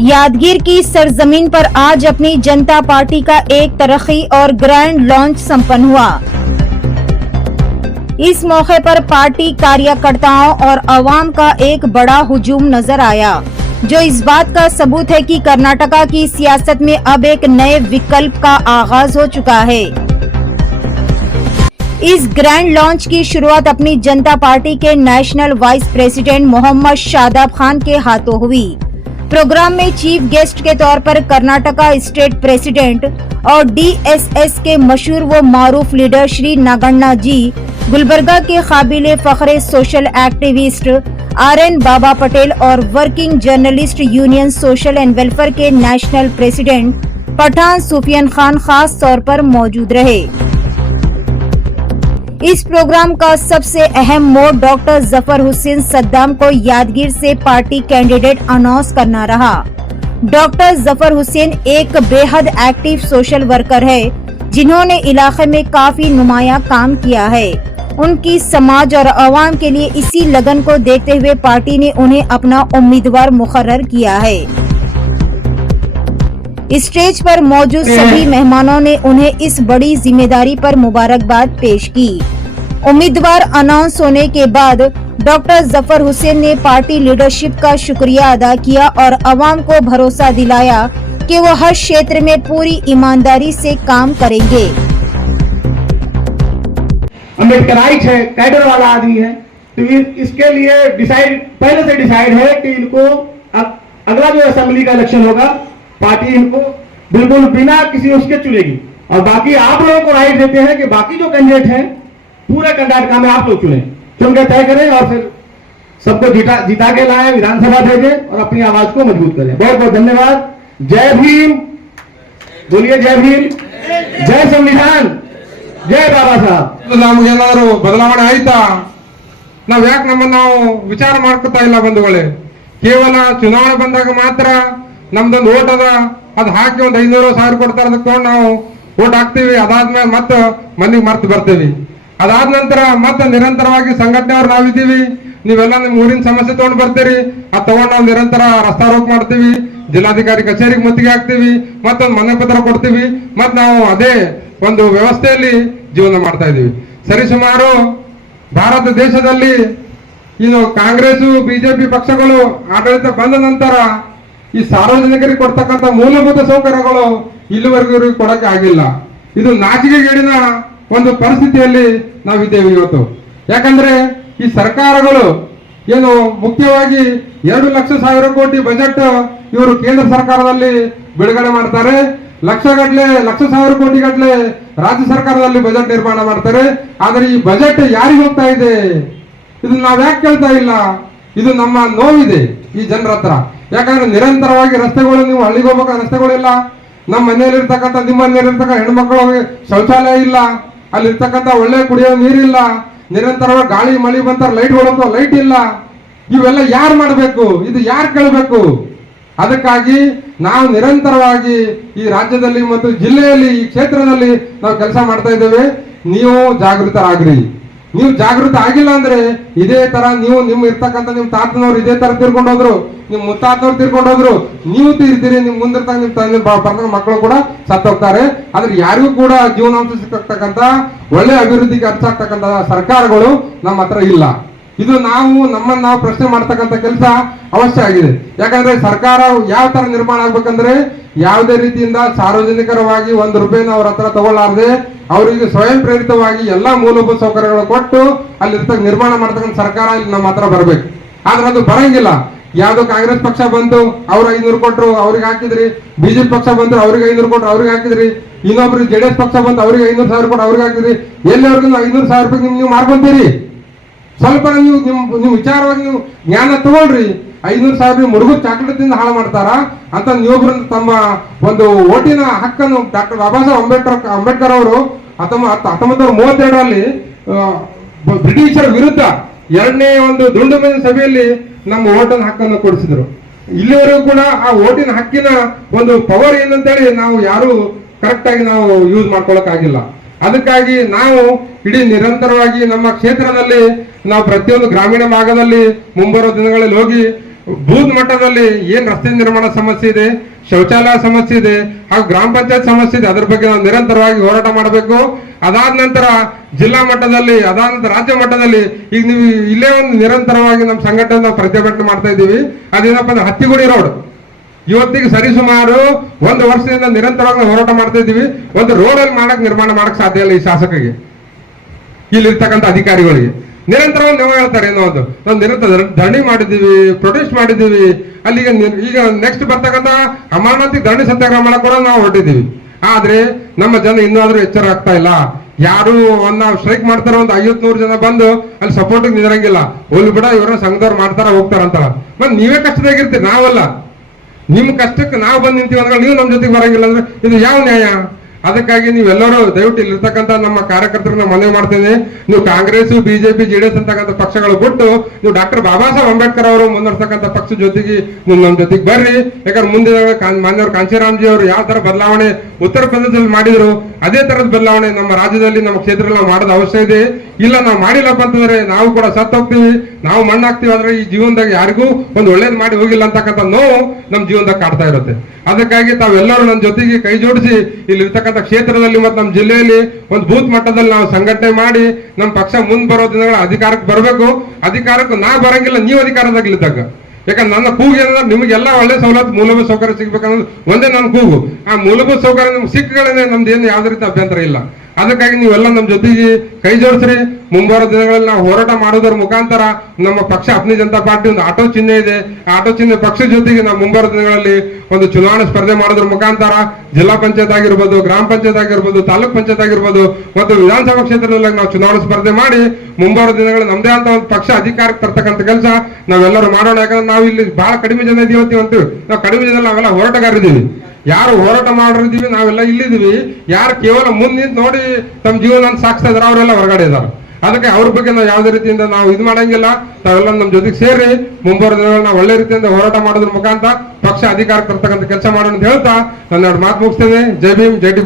यादगीर की सरजमीन पर आज अपनी जनता पार्टी का एक तरक्की और ग्रैंड लॉन्च संपन्न हुआ। इस मौके पर पार्टी कार्यकर्ताओं और अवाम का एक बड़ा हुजूम नजर आया, जो इस बात का सबूत है कि कर्नाटका की सियासत में अब एक नए विकल्प का आगाज हो चुका है। इस ग्रैंड लॉन्च की शुरुआत अपनी जनता पार्टी के national vice president Mohammad Shadab Khan के हाथों हुई। प्रोग्राम में चीफ गेस्ट के तौर पर कर्नाटका स्टेट प्रेसिडेंट और डीएसएस के मशहूर व मारूफ लीडर श्री नागण्णा जी, गुलबर्गा के काबिले फख्र सोशल एक्टिविस्ट आरएन बाबा पटेल और working journalist union social and welfare के नेशनल प्रेसिडेंट पठान सुफियान खान खास तौर पर मौजूद रहे। इस प्रोग्राम का सबसे अहम मोड डॉक्टर जफर हुसैन सद्दाम को यादगीर से पार्टी कैंडिडेट अनाउंस करना रहा। डॉक्टर जफर हुसैन एक बेहद एक्टिव सोशल वर्कर है, जिन्होंने इलाके में काफी नुमाया काम किया है। उनकी समाज और अवाम के लिए इसी लगन को देखते हुए पार्टी ने उन्हें अपना उम्मीदवार मुकर्रर किया है। स्टेज पर मौजूद सभी मेहमानों ने उन्हें इस बड़ी जिम्मेदारी पर मुबारकबाद पेश की। उम्मीदवार अनाउंस होने के बाद डॉक्टर जफर हुसैन ने पार्टी लीडरशिप का शुक्रिया अदा किया और अवाम को भरोसा दिलाया कि वो हर क्षेत्र में पूरी ईमानदारी से काम करेंगे। अम्बेडकराइट है, कैडर वाला आदमी है, तो इसके लिए पहले से डिसाइड है कि इनको अगला जो असेंबली का इलेक्शन होगा, पार्टी इनको बिल्कुल बिना किसी उसके चुनेगी। और बाकी आप लोगों को राइट देते हैं कि बाकी जो कैंडिडेट हैं पूरे कर्नाटका में आप लोग चुन के तय करें और फिर सबको जिता के लाएं, विधानसभा भेजें और अपनी आवाज को मजबूत करें। बहुत बहुत धन्यवाद। जय भीम, बोलिए जय भीम, जय संविधान, जय बाबा साहब। ನಮಗೆಲ್ಲರೂ ಬದಲಾವಣೆ ಆಯ್ತಾ? ನಾವ್ ಯಾಕೆ ನಮ್ಮನ್ನ ನಾವು ವಿಚಾರ ಮಾಡ್ಕೊತಾ ಇಲ್ಲ ಬಂಧುಗಳೇ? ಕೇವಲ ಚುನಾವಣೆ ಬಂದಾಗ ಮಾತ್ರ ನಮ್ದೊಂದು ಓಟ್ ಅದ, ಅದ್ ಹಾಕಿ ಒಂದ್ 500,000 ಕೊಡ್ತಾರ ತಗೊಂಡು ನಾವು ಓಟ್ ಹಾಕ್ತಿವಿ, ಅದಾದ್ಮೇಲೆ ಮತ್ತೆ ಮನೆಗೆ ಮರ್ತು ಬರ್ತೀವಿ। ಅದಾದ ನಂತರ ಮತ್ತೆ ನಿರಂತರವಾಗಿ ಸಂಘಟನೆಯವ್ರು ನಾವಿದ್ದೀವಿ, ನೀವೆಲ್ಲ ನಿಮ್ ಊರಿನ ಸಮಸ್ಯೆ ತಗೊಂಡು ಬರ್ತೀರಿ, ಅದ್ ತಗೊಂಡು ನಾವು ನಿರಂತರ ರಸ್ತಾರೋಕ ಮಾಡ್ತೀವಿ, ಜಿಲ್ಲಾಧಿಕಾರಿ ಕಚೇರಿಗೆ ಮುತ್ತಿಗೆ ಹಾಕ್ತಿವಿ, ಮತ್ತೊಂದು ಮನೆ ಪತ್ರ ಕೊಡ್ತೀವಿ, ಮತ್ ನಾವು ಅದೇ ಒಂದು ವ್ಯವಸ್ಥೆಯಲ್ಲಿ ಜೀವನ ಮಾಡ್ತಾ ಇದೀವಿ। ಸರಿಸುಮಾರು ಭಾರತ ದೇಶದಲ್ಲಿ ಇನ್ನು ಕಾಂಗ್ರೆಸ್ ಬಿಜೆಪಿ ಪಕ್ಷಗಳು ಆಡಳಿತ ಬಂದ ನಂತರ ಈ ಸಾರ್ವಜನಿಕರಿಗೆ ಕೊಡ್ತಕ್ಕಂಥ ಮೂಲಭೂತ ಸೌಕರ್ಯಗಳು ಇಲ್ಲಿವರೆಗೂ ಕೊಡಕ್ಕೆ ಆಗಿಲ್ಲ। ಇದು ನಾಚಿಕೆಗೇಡಿನ ಒಂದು ಪರಿಸ್ಥಿತಿಯಲ್ಲಿ ನಾವಿದ್ದೇವೆ ಇವತ್ತು। ಯಾಕಂದ್ರೆ ಈ ಸರ್ಕಾರಗಳು ಏನು ಮುಖ್ಯವಾಗಿ 2,00,000 ಕೋಟಿ ಬಜೆಟ್ ಇವರು ಕೇಂದ್ರ ಸರ್ಕಾರದಲ್ಲಿ ಬಿಡುಗಡೆ ಮಾಡ್ತಾರೆ, ಲಕ್ಷ ಸಾವಿರ ಕೋಟಿ ಗಟ್ಟಲೆ ರಾಜ್ಯ ಸರ್ಕಾರದಲ್ಲಿ ಬಜೆಟ್ ನಿರ್ಮಾಣ ಮಾಡ್ತಾರೆ। ಆದ್ರೆ ಈ ಬಜೆಟ್ ಯಾರಿಗೆ ಹೋಗ್ತಾ ಇದೆ ಇದು ನಾವ್ ಯಾಕೆ ಕೇಳ್ತಾ ಇಲ್ಲ? ಇದು ನಮ್ಮ ನೋವಿದೆ ಈ ಜನರ ಹತ್ರ। ಯಾಕಂದ್ರೆ ನಿರಂತರವಾಗಿ ರಸ್ತೆಗಳು, ನೀವು ಹಳ್ಳಿಗೆ ಹೋಗ್ಬೇಕು, ರಸ್ತೆಗಳಿಲ್ಲ, ನಮ್ಮ ಮನೆಯಲ್ಲಿರ್ತಕ್ಕಂಥ ನಿಮ್ಮ ಮನೆಯಲ್ಲಿರ್ತಕ್ಕ ಹೆಣ್ಮಕ್ಳು ಶೌಚಾಲಯ ಇಲ್ಲ, ಅಲ್ಲಿರ್ತಕ್ಕಂಥ ಒಳ್ಳೆ ಕುಡಿಯೋ ನೀರಿಲ್ಲ, ನಿರಂತರವಾಗಿ ಗಾಳಿ ಮಳಿ ಬಂತಾರೆ ಲೈಟ್ ಇಲ್ಲ, ಇವೆಲ್ಲ ಯಾರು ಮಾಡಬೇಕು? ಇದು ಯಾರು ಕೇಳಬೇಕು? ಅದಕ್ಕಾಗಿ ನಾವು ನಿರಂತರವಾಗಿ ಈ ರಾಜ್ಯದಲ್ಲಿ ಮತ್ತು ಜಿಲ್ಲೆಯಲ್ಲಿ ಈ ಕ್ಷೇತ್ರದಲ್ಲಿ ನಾವು ಕೆಲಸ ಮಾಡ್ತಾ ಇದ್ದೇವೆ। ನೀವು ಜಾಗೃತರಾಗ್ರಿ। ನೀವು ಜಾಗೃತ ಆಗಿಲ್ಲ ಅಂದ್ರೆ ಇದೇ ತರ ನಿಮ್ಮ ಇರ್ತಕ್ಕಂಥ ನಿಮ್ಮ ತಾತನವ್ರು ಇದೇ ತರ ತೀರ್ಕೊಂಡು ಹೋದ್ರು, ನಿಮ್ ಮುತ್ತಾತನವ್ರು ತೀರ್ಕೊಂಡು ಹೋದ್ರು, ನೀವು ತೀರ್ತೀರಿ, ನಿಮ್ ಮುಂದಿರ್ತಕ್ಕ ನಿಮ್ ಮಕ್ಕಳು ಕೂಡ ಸತ್ತೋಗ್ತಾರೆ। ಆದ್ರೆ ಯಾರಿಗೂ ಕೂಡ ಜೀವನಾಂಶ ಸಿಗ್ತಕ್ಕಂಥ ಒಳ್ಳೆ ಅಭಿವೃದ್ಧಿಗೆ ಖರ್ಚಾಗ್ತಕ್ಕಂಥ ಸರ್ಕಾರಗಳು ನಮ್ಮ ಹತ್ರ ಇಲ್ಲ। ಇದು ನಮ್ಮನ್ನ ನಾವು ಪ್ರಶ್ನೆ ಮಾಡ್ತಕ್ಕಂಥ ಕೆಲಸ ಅವಶ್ಯ ಆಗಿದೆ। ಯಾಕಂದ್ರೆ ಸರ್ಕಾರ ಯಾವ ತರ ನಿರ್ಮಾಣ ಆಗ್ಬೇಕಂದ್ರೆ ಯಾವುದೇ ರೀತಿಯಿಂದ ಸಾರ್ವಜನಿಕರವಾಗಿ ₹1 ಅವ್ರ ಹತ್ರ ತಗೊಳ್ಳಾರ್ದೆ ಅವರಿಗೆ ಸ್ವಯಂ ಪ್ರೇರಿತವಾಗಿ ಎಲ್ಲಾ ಮೂಲಭೂತ ಸೌಕರ್ಯಗಳು ಕೊಟ್ಟು ಅಲ್ಲಿರ್ತಕ್ಕ ನಿರ್ಮಾಣ ಮಾಡ್ತಕ್ಕಂಥ ಸರ್ಕಾರ ಇಲ್ಲಿ ನಮ್ಮ ಹತ್ರ ಬರ್ಬೇಕು। ಆದ್ರೆ ಅದು ಬರಂಗಿಲ್ಲ। ಯಾವ್ದೋ ಕಾಂಗ್ರೆಸ್ ಪಕ್ಷ ಬಂತು, ಅವ್ರು 500 ಕೊಟ್ರು, ಅವ್ರಿಗೆ ಹಾಕಿದ್ರಿ, ಬಿಜೆಪಿ ಪಕ್ಷ ಬಂದ್ರು, ಅವ್ರಿಗೆ 500 ಕೊಟ್ರು, ಅವ್ರಿಗೆ ಹಾಕಿದ್ರಿ, ಇನ್ನೊಬ್ರು ಜೆಡಿಎಸ್ ಪಕ್ಷ ಬಂತು, ಅವ್ರಿಗೆ 500,000 ಕೊಟ್ಟು ಅವ್ರಿಗೆ ಹಾಕಿದ್ರಿ। ಎಲ್ಲಿವರೆಗೂ 500,000 ರೂಪಾಯಿ ನೀವು ಮಾಡ್ಕೊಂತೀರಿ? ಸ್ವಲ್ಪ ನೀವು ನಿಮ್ ವಿಚಾರವಾಗಿ ನೀವು ಜ್ಞಾನ ತಗೊಳ್ರಿ। 500,000 ಮುರುಗು ಚಾಕ್ಲೇಟ್ ಇಂದ ಹಾಳು ಮಾಡ್ತಾರ ಅಂತ ನೀವೊಬ್ರು ತಮ್ಮ ಒಂದು ಓಟಿನ ಹಕ್ಕನ್ನು ಡಾಕ್ಟರ್ ಬಾಬಾ ಸಾಹೇಬ್ ಅಂಬೇಡ್ಕರ್ ಅವರು 1932ರಲ್ಲಿ ಬ್ರಿಟಿಷರ ವಿರುದ್ಧ 2ನೇ ಒಂದು ದುಂಡು ಮೇಜಿನ ಸಭೆಯಲ್ಲಿ ನಮ್ಮ ಓಟಿನ ಹಕ್ಕನ್ನು ಕೊಡಿಸಿದ್ರು। ಇಲ್ಲಿವರೆಗೂ ಕೂಡ ಆ ಓಟಿನ ಹಕ್ಕಿನ ಒಂದು ಪವರ್ ಏನಂತೇಳಿ ನಾವು ಯಾರು ಕರೆಕ್ಟ್ ಆಗಿ ನಾವು ಯೂಸ್ ಮಾಡ್ಕೊಳಕ್ ಆಗಿಲ್ಲ। ಅದಕ್ಕಾಗಿ ನಾವು ಇಡೀ ನಿರಂತರವಾಗಿ ನಮ್ಮ ಕ್ಷೇತ್ರದಲ್ಲಿ ನಾವು ಪ್ರತಿಯೊಂದು ಗ್ರಾಮೀಣ ಭಾಗದಲ್ಲಿ ಮುಂಬರುವ ದಿನಗಳಲ್ಲಿ ಹೋಗಿ ಬೂತ್ ಮಟ್ಟದಲ್ಲಿ ಏನ್ ರಸ್ತೆ ನಿರ್ಮಾಣ ಸಮಸ್ಯೆ ಇದೆ, ಶೌಚಾಲಯ ಸಮಸ್ಯೆ ಇದೆ, ಹಾಗೂ ಗ್ರಾಮ ಪಂಚಾಯತ್ ಸಮಸ್ಯೆ ಇದೆ, ಅದ್ರ ಬಗ್ಗೆ ನಾವು ನಿರಂತರವಾಗಿ ಹೋರಾಟ ಮಾಡಬೇಕು. ಅದಾದ ನಂತರ ಜಿಲ್ಲಾ ಮಟ್ಟದಲ್ಲಿ, ಅದಾದ ನಂತರ ರಾಜ್ಯ ಮಟ್ಟದಲ್ಲಿ ಈಗ ನೀವು ಇಲ್ಲೇ ಒಂದು ನಿರಂತರವಾಗಿ ನಮ್ಮ ಸಂಘಟನೆ ನಾವು ಪ್ರತಿಭಟನೆ ಮಾಡ್ತಾ ಇದ್ದೀವಿ. ಅದೇನಪ್ಪ ಅಂದ್ರೆ ಹತ್ತಿಗುಡಿ ರೋಡ್ ಇವತ್ತಿಗೆ ಸರಿಸುಮಾರು 1 ವರ್ಷದಿಂದ ನಿರಂತರವಾಗಿ ಹೋರಾಟ ಮಾಡ್ತಾ ಇದ್ದೀವಿ. ಒಂದು ರೋಡಲ್ಲಿ ನಿರ್ಮಾಣ ಮಾಡಕ್ ಸಾಧ್ಯ ಇಲ್ಲ ಈ ಶಾಸಕರಿಗೆ, ಇಲ್ಲಿರ್ತಕ್ಕಂಥ ಅಧಿಕಾರಿಗಳಿಗೆ. ನಿರಂತರವಾಗಿ ನಾವು ಹೇಳ್ತಾರೆ ಏನೋ ಒಂದು ನಾವು ನಿರಂತರ ಧರಣಿ ಮಾಡಿದ್ದೀವಿ, ಪ್ರೊಟೆಸ್ಟ್ ಮಾಡಿದ್ದೀವಿ. ಅಲ್ಲಿಗೆ ಈಗ ನೆಕ್ಸ್ಟ್ ಬರ್ತಕ್ಕಂಥ ಅಮರನಾಥಿಗೆ ಧರಣಿ ಸತ್ಯಾಗ್ರಹ ಮಾಡಕ್ ಕೂಡ ನಾವು ಹೊರಟಿದ್ದೀವಿ. ಆದ್ರೆ ನಮ್ಮ ಜನ ಇನ್ನೂ ಎಚ್ಚರ ಆಗ್ತಾ ಇಲ್ಲ. ಯಾರು ನಾವು ಸ್ಟ್ರೈಕ್ ಮಾಡ್ತಾರ, ಒಂದು 50-100 ಜನ ಬಂದು ಅಲ್ಲಿ ಸಪೋರ್ಟಿಗೆ ನಿಂದಿರಂಗಿಲ್ಲ. ಹೋಗ್ಲಿ ಬಿಡ, ಇವರ ಸಂಘದವ್ರು ಮಾಡ್ತಾರ ಹೋಗ್ತಾರಂತಾರ. ಮತ್ತೆ ನೀವೇ ಕಷ್ಟದಾಗಿರ್ತೀರಿ, ನಾವಲ್ಲ. ನಿಮ್ ಕಷ್ಟಕ್ಕೆ ನಾವು ಬಂದು ನಿಂತೀವಿ ಅಂದ್ರೆ ನೀವು ನಮ್ಮ ಜೊತೆಗೆ ಬರಂಗಿಲ್ಲ ಅಂದ್ರೆ ಇದು ಯಾವ ನ್ಯಾಯ? ಅದಕ್ಕಾಗಿ ನೀವೆಲ್ಲರೂ ದಯವಿಟ್ಟು ಇಲ್ಲಿರ್ತಕ್ಕಂಥ ನಮ್ಮ ಕಾರ್ಯಕರ್ತರನ್ನ ಮನವಿ ಮಾಡ್ತೇನೆ, ನೀವು ಕಾಂಗ್ರೆಸ್, ಬಿಜೆಪಿ, ಜೆಡಿಎಸ್ ಅಂತಕ್ಕಂಥ ಪಕ್ಷಗಳು ಬಿಟ್ಟು ನೀವು ಡಾಕ್ಟರ್ ಬಾಬಾ ಸಾಹೇಬ್ ಅಂಬೇಡ್ಕರ್ ಅವರು ಮುನ್ನಡೆಸ್ತಕ್ಕಂಥ ಪಕ್ಷದ ಜೊತೆಗೆ ನೀವು ನಮ್ಮ ಜೊತೆಗೆ ಬರ್ರಿ. ಯಾಕಂದ್ರೆ ಮುಂದಿನ ಮಾನ್ಯವರು ಕಾಂಚೀರಾಮ್ಜಿ ಅವರು ಯಾವ ತರ ಬದಲಾವಣೆ ಉತ್ತರ ಪ್ರದೇಶದಲ್ಲಿ ಮಾಡಿದ್ರು, ಅದೇ ತರದ ಬದಲಾವಣೆ ನಮ್ಮ ರಾಜ್ಯದಲ್ಲಿ, ನಮ್ಮ ಕ್ಷೇತ್ರದಲ್ಲಿ ನಾವು ಮಾಡೋದು ಅವಶ್ಯ ಇದೆ. ಇಲ್ಲ ನಾವು ಮಾಡಿಲ್ಲಪ್ಪ ಅಂತಂದ್ರೆ ನಾವು ಕೂಡ ಸತ್ತು ಹೋಗ್ತೀವಿ, ನಾವು ಮಣ್ಣಾಗ್ತೀವಿ. ಆದ್ರೆ ಈ ಜೀವನದಾಗ ಯಾರಿಗೂ ಒಂದು ಒಳ್ಳೇದು ಮಾಡಿ ಹೋಗಿಲ್ಲ ಅಂತಕ್ಕಂಥ ನೋವು ನಮ್ಮ ಜೀವನದಾಗ ಕಾಡ್ತಾ ಇರುತ್ತೆ. ಅದಕ್ಕಾಗಿ ತಾವೆಲ್ಲರೂ ನನ್ನ ಜೊತೆಗೆ ಕೈ ಜೋಡಿಸಿ ಇಲ್ಲಿರ್ತಕ್ಕಂಥ ಕ್ಷೇತ್ರದಲ್ಲಿ ಮತ್ತು ನಮ್ಮ ಜಿಲ್ಲೆಯಲ್ಲಿ ಒಂದು ಬೂತ್ ಮಟ್ಟದಲ್ಲಿ ನಾವು ಸಂಘಟನೆ ಮಾಡಿ ನಮ್ಮ ಪಕ್ಷ ಮುಂದೆ ಬರೋ ದಿನಗಳ ಅಧಿಕಾರಕ್ಕೆ ಬರಬೇಕು. ಅಧಿಕಾರಕ್ಕೆ ನಾ ಬರಂಗಿಲ್ಲ, ನೀವು ಅಧಿಕಾರದಾಗಲಿದ್ದಾಗ. ಯಾಕಂದ್ರೆ ನನ್ನ ಕೂಗು ಏನಂದ್ರೆ ನಿಮಗೆಲ್ಲ ಒಳ್ಳೆ ಸವಲತ್ತು, ಮೂಲಭೂತ ಸೌಕರ್ಯ ಸಿಗ್ಬೇಕನ್ನೋದು ಒಂದೇ ನನ್ನ ಕೂಗು. ಆ ಮೂಲಭೂತ ಸೌಕರ್ಯ ನಮ್ಗೆ ಸಿಕ್ಕಗಳೇ ನಮ್ದು ಏನು ಯಾವುದೇ ರೀತಿ ಅಭ್ಯಂತರ ಇಲ್ಲ. ಅದಕ್ಕಾಗಿ ನೀವೆಲ್ಲ ನಮ್ಮ ಜೊತೆಗೆ ಕೈ ಜೋಡಿಸ್ರಿ. ಮುಂಬರುವ ದಿನಗಳಲ್ಲಿ ನಾವು ಹೋರಾಟ ಮಾಡೋದ್ರ ಮುಖಾಂತರ ನಮ್ಮ ಪಕ್ಷ ಅಪ್ನಿ ಜನತಾ ಪಾರ್ಟಿ ಒಂದು ಆಟೋ ಚಿಹ್ನೆ ಇದೆ. ಆ ಆಟೋ ಚಿಹ್ನೆ ಪಕ್ಷದ ಜೊತೆಗೆ ನಾವು ಮುಂಬರುವ ದಿನಗಳಲ್ಲಿ ಒಂದು ಚುನಾವಣೆ ಸ್ಪರ್ಧೆ ಮಾಡೋದ್ರ ಮುಖಾಂತರ ಜಿಲ್ಲಾ ಪಂಚಾಯತ್ ಆಗಿರ್ಬೋದು, ಗ್ರಾಮ ಪಂಚಾಯತ್ ಆಗಿರ್ಬೋದು, ತಾಲೂಕ್ ಪಂಚಾಯತ್ ಆಗಿರ್ಬೋದು ಮತ್ತು ವಿಧಾನಸಭಾ ಕ್ಷೇತ್ರದಲ್ಲಿ ನಾವು ಚುನಾವಣೆ ಸ್ಪರ್ಧೆ ಮಾಡಿ ಮುಂಬರುವ ದಿನಗಳಲ್ಲಿ ನಮ್ದೇ ಅಂತ ಒಂದು ಪಕ್ಷ ಅಧಿಕಾರಕ್ಕೆ ತರ್ತಕ್ಕಂಥ ಕೆಲಸ ನಾವೆಲ್ಲರೂ ಮಾಡೋಣ. ಯಾಕಂದ್ರೆ ನಾವು ಇಲ್ಲಿ ಬಹಳ ಕಡಿಮೆ ಜನ ಇದೀವಿ ಅಂತೀವಿ. ನಾವು ಕಡಿಮೆ ಜನ ನಾವೆಲ್ಲ ಹೋರಾಟಗಾರಿದ್ದೀವಿ. ಯಾರು ಹೋರಾಟ ಮಾಡಿದ್ದೀವಿ ನಾವೆಲ್ಲ ಇಲ್ಲಿದ್ದೀವಿ. ಯಾರು ಕೇವಲ ಮುಂದೆ ನೋಡಿ ತಮ್ಮ ಜೀವನ ಸಾಗಿಸ್ತಾ ಇದಾರೆ ಅವರೆಲ್ಲ ಹೊರಗಡೆ ಇದ್ದಾರೆ. ಅದಕ್ಕೆ ಅವ್ರ ಬಗ್ಗೆ ನಾವು ಯಾವುದೇ ರೀತಿಯಿಂದ ನಾವು ಇದು ಮಾಡಂಗಿಲ್ಲ. ತಾವೆಲ್ಲ ನಮ್ಮ ಜೊತೆಗೆ ಸೇರಿ ಮುಂಬರುವ ದಿನಗಳಲ್ಲಿ ನಾವು ಒಳ್ಳೆ ರೀತಿಯಿಂದ ಹೋರಾಟ ಮಾಡೋದ್ರ ಮುಖಾಂತರ ಪಕ್ಷ ಅಧಿಕಾರಕ್ಕೆ ತರ್ತಕ್ಕಂಥ ಕೆಲಸ ಮಾಡೋಣ ಅಂತ ಹೇಳ್ತಾ ನನ್ನ 2 ಮಾತು ಮುಗಿಸ್ತೇನೆ. ಜೈ ಭೀಮ್, ಜೈ ಟಿ.